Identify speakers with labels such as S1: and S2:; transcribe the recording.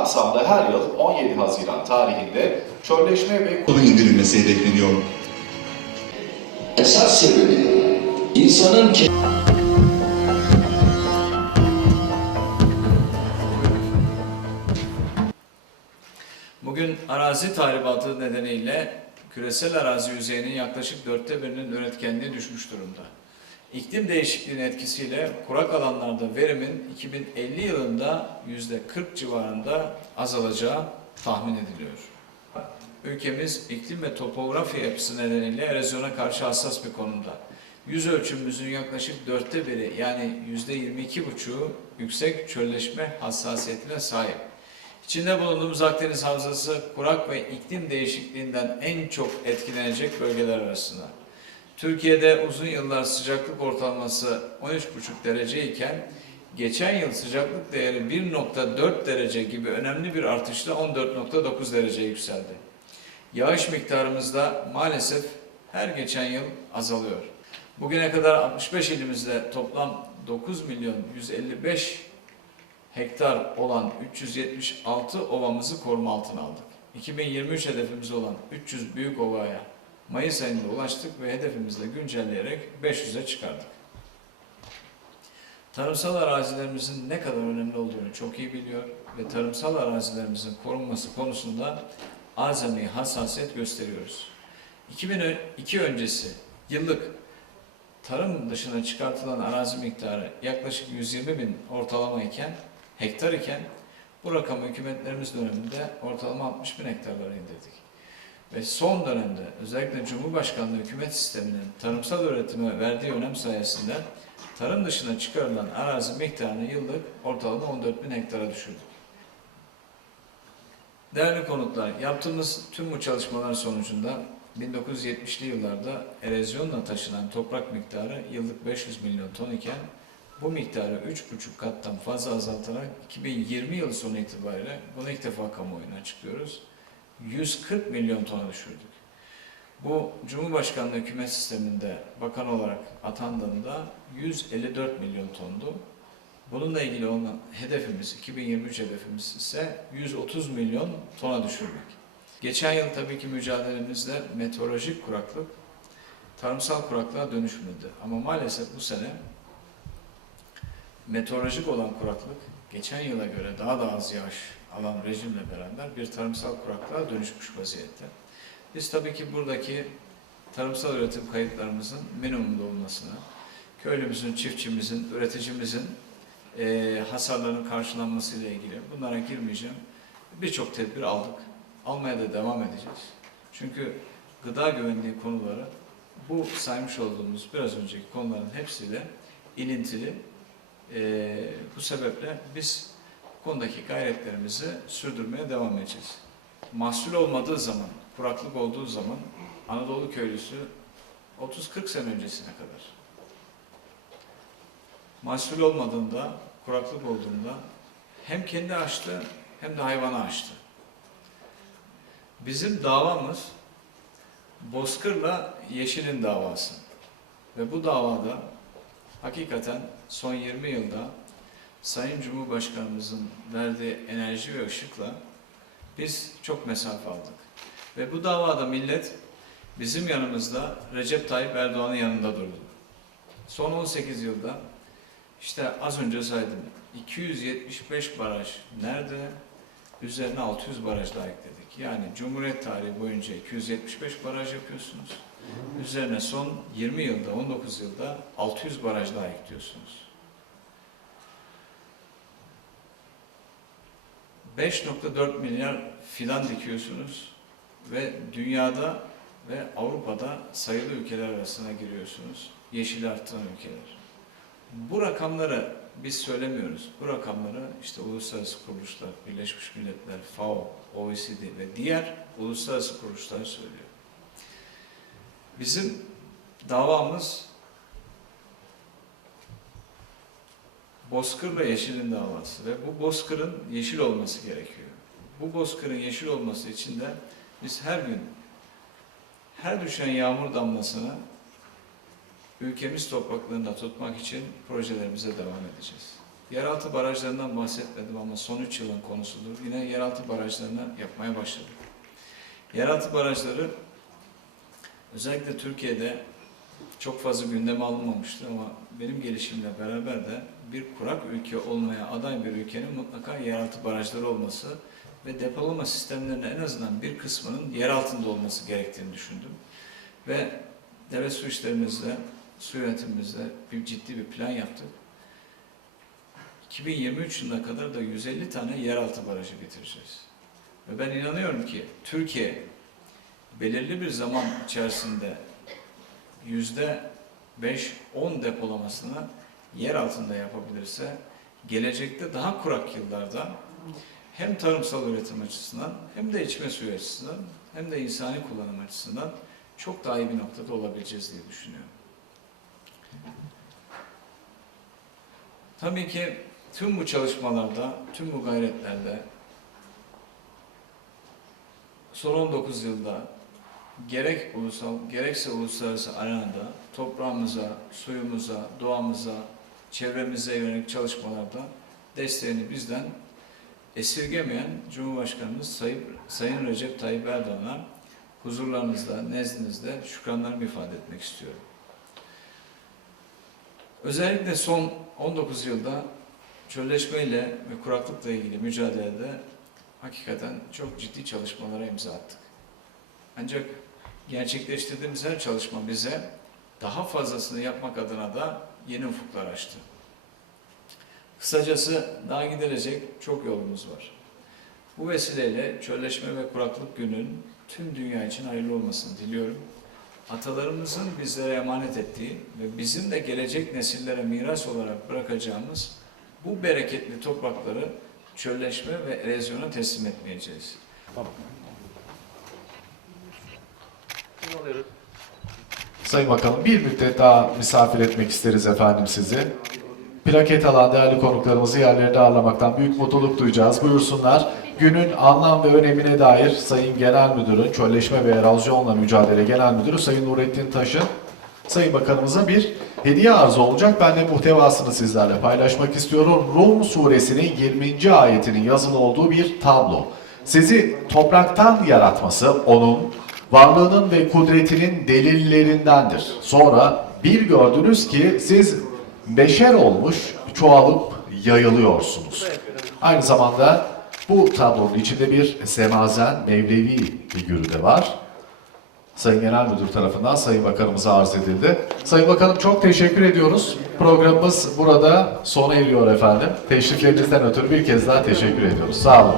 S1: kapsamda her yıl 17 Haziran tarihinde çölleşme ve
S2: Konu indirilmesi hedefleniyor.
S3: Esas sebebi insanın ke-
S4: Bugün arazi tahribatı nedeniyle küresel arazi yüzeyinin yaklaşık dörtte birinin üretkenliği düşmüş durumda. İklim değişikliğinin etkisiyle kurak alanlarda verimin 2050 yılında yüzde 40 civarında azalacağı tahmin ediliyor. Ülkemiz iklim ve topografi yapısı nedeniyle erozyona karşı hassas bir konumda. Yüz ölçümümüzün yaklaşık dörtte biri yani yüzde 22 buçuğu yüksek çölleşme hassasiyetine sahip. İçinde bulunduğumuz Akdeniz Havzası kurak ve iklim değişikliğinden en çok etkilenecek bölgeler arasında. Türkiye'de uzun yıllar sıcaklık ortalaması 13,5 derece iken geçen yıl sıcaklık değeri 1.4 derece gibi önemli bir artışla 14.9 dereceye yükseldi. Yağış miktarımız da maalesef her geçen yıl azalıyor. Bugüne kadar 65 ilimizde toplam 9 milyon 155 hektar olan 376 ovamızı koruma altına aldık. 2023 hedefimiz olan 300 büyük ovaya Mayıs ayında ulaştık ve hedefimizi de güncelleyerek 500'e çıkardık. Tarımsal arazilerimizin ne kadar önemli olduğunu çok iyi biliyor ve tarımsal arazilerimizin korunması konusunda azami hassasiyet gösteriyoruz. 2002 öncesi yıllık tarım dışına çıkartılan arazi miktarı yaklaşık 120 bin ortalama iken, hektar iken bu rakamı hükümetlerimiz döneminde ortalama 60 bin hektarlara indirdik. Ve son dönemde özellikle Cumhurbaşkanlığı hükümet sisteminin tarımsal üretime verdiği önem sayesinde tarım dışına çıkarılan arazi miktarını yıllık ortalama 14 bin hektara düşürdük. Değerli konuklar, yaptığımız tüm bu çalışmalar sonucunda 1970'li yıllarda erozyonla taşınan toprak miktarı yıllık 500 milyon ton iken bu miktarı 3,5 kattan fazla azaltarak 2020 yılı sonu itibariyle bunu ilk defa kamuoyuna açıklıyoruz. 140 milyon tona düşürdük. Bu Cumhurbaşkanlığı hükümet sisteminde bakan olarak atandığında 154 milyon tondu. Bununla ilgili olan hedefimiz, 2023 hedefimiz ise 130 milyon tona düşürmek. Geçen yıl tabii ki mücadelemizde meteorolojik kuraklık tarımsal kuraklığa dönüşmedi. Ama maalesef bu sene meteorolojik olan kuraklık geçen yıla göre daha da az yağış alan rejimle beraber bir tarımsal kuraklığa dönüşmüş vaziyette. Biz tabii ki buradaki tarımsal üretim kayıtlarımızın minimumda olmasını, köylümüzün, çiftçimizin, üreticimizin eee hasarların karşılanması ile ilgili bunlara girmeyeceğim. Birçok tedbir aldık. Almaya da devam edeceğiz. Çünkü gıda güvenliği konuları bu saymış olduğumuz biraz önceki konuların hepsiyle ilintili. Eee, bu sebeple biz konudaki gayretlerimizi sürdürmeye devam edeceğiz. Mahsul olmadığı zaman, kuraklık olduğu zaman Anadolu köylüsü 30-40 sene öncesine kadar mahsul olmadığında, kuraklık olduğunda hem kendi açtı hem de hayvanı açtı. Bizim davamız Bozkır'la Yeşil'in davası. Ve bu davada hakikaten son 20 yılda Sayın Cumhurbaşkanımızın verdiği enerji ve ışıkla biz çok mesafe aldık. Ve bu davada millet bizim yanımızda Recep Tayyip Erdoğan'ın yanında durdu. Son 18 yılda işte az önce saydım 275 baraj nerede? Üzerine 600 baraj daha ekledik. Yani Cumhuriyet tarihi boyunca 275 baraj yapıyorsunuz. Üzerine son 20 yılda, 19 yılda 600 baraj daha ekliyorsunuz. 5.4 milyar fidan dikiyorsunuz ve dünyada ve Avrupa'da sayılı ülkeler arasına giriyorsunuz. Yeşili arttıran ülkeler. Bu rakamları biz söylemiyoruz. Bu rakamları işte uluslararası kuruluşlar, Birleşmiş Milletler, FAO, OECD ve diğer uluslararası kuruluşlar söylüyor. Bizim davamız Bozkır'la Yeşil'in davası ve bu Bozkır'ın yeşil olması gerekiyor. Bu Bozkır'ın yeşil olması için de biz her gün her düşen yağmur damlasını ülkemiz topraklarında tutmak için projelerimize devam edeceğiz. Yeraltı barajlarından bahsetmedim ama son 3 yılın konusudur. Yine yeraltı barajlarını yapmaya başladık. Yeraltı barajları özellikle Türkiye'de çok fazla gündeme alınmamıştı ama benim gelişimle beraber de bir kurak ülke olmaya aday bir ülkenin mutlaka yeraltı barajları olması ve depolama sistemlerinin en azından bir kısmının yer altında olması gerektiğini düşündüm. Ve devlet su işlerimizde, su yönetimimizde bir ciddi bir plan yaptık. 2023 yılına kadar da 150 tane yeraltı barajı bitireceğiz. Ve ben inanıyorum ki Türkiye belirli bir zaman içerisinde yüzde 5-10 depolamasını yer altında yapabilirse gelecekte daha kurak yıllarda hem tarımsal üretim açısından hem de içme suyu açısından hem de insani kullanım açısından çok daha iyi bir noktada olabileceğiz diye düşünüyorum. Tabii ki tüm bu çalışmalarda, tüm bu gayretlerle son 19 yılda gerek ulusal gerekse uluslararası arenada toprağımıza, suyumuza, doğamıza, çevremize yönelik çalışmalarda desteğini bizden esirgemeyen Cumhurbaşkanımız Sayın, Sayın Recep Tayyip Erdoğan'a huzurlarınızda, nezdinizde şükranlarımı ifade etmek istiyorum. Özellikle son 19 yılda çölleşmeyle ve kuraklıkla ilgili mücadelede hakikaten çok ciddi çalışmalara imza attık. Ancak gerçekleştirdiğimiz her çalışma bize daha fazlasını yapmak adına da yeni ufuklar açtı. Kısacası daha gidilecek çok yolumuz var. Bu vesileyle çölleşme ve kuraklık günün tüm dünya için hayırlı olmasını diliyorum. Atalarımızın bizlere emanet ettiği ve bizim de gelecek nesillere miras olarak bırakacağımız bu bereketli toprakları çölleşme ve erozyona teslim etmeyeceğiz.
S2: Sayın Bakanım bir müddet daha misafir etmek isteriz efendim sizi. Plaket alan değerli konuklarımızı yerlerinde ağırlamaktan büyük mutluluk duyacağız. Buyursunlar. Günün anlam ve önemine dair Sayın Genel Müdürün, Çölleşme ve Erozyonla Mücadele Genel Müdürü Sayın Nurettin Taş'ın Sayın Bakanımıza bir hediye arzu olacak. Ben de muhtevasını sizlerle paylaşmak istiyorum. Rum suresinin 20. ayetinin yazılı olduğu bir tablo. Sizi topraktan yaratması onun varlığının ve kudretinin delillerindendir. Sonra bir gördünüz ki siz beşer olmuş, çoğalıp yayılıyorsunuz. Aynı zamanda bu tablonun içinde bir semazen Mevlevi figürü de var. Sayın Genel Müdür tarafından Sayın Bakanımıza arz edildi. Sayın Bakanım çok teşekkür ediyoruz. Programımız burada sona eriyor efendim. Teşriflerinizden ötürü bir kez daha teşekkür ediyoruz. Sağ olun.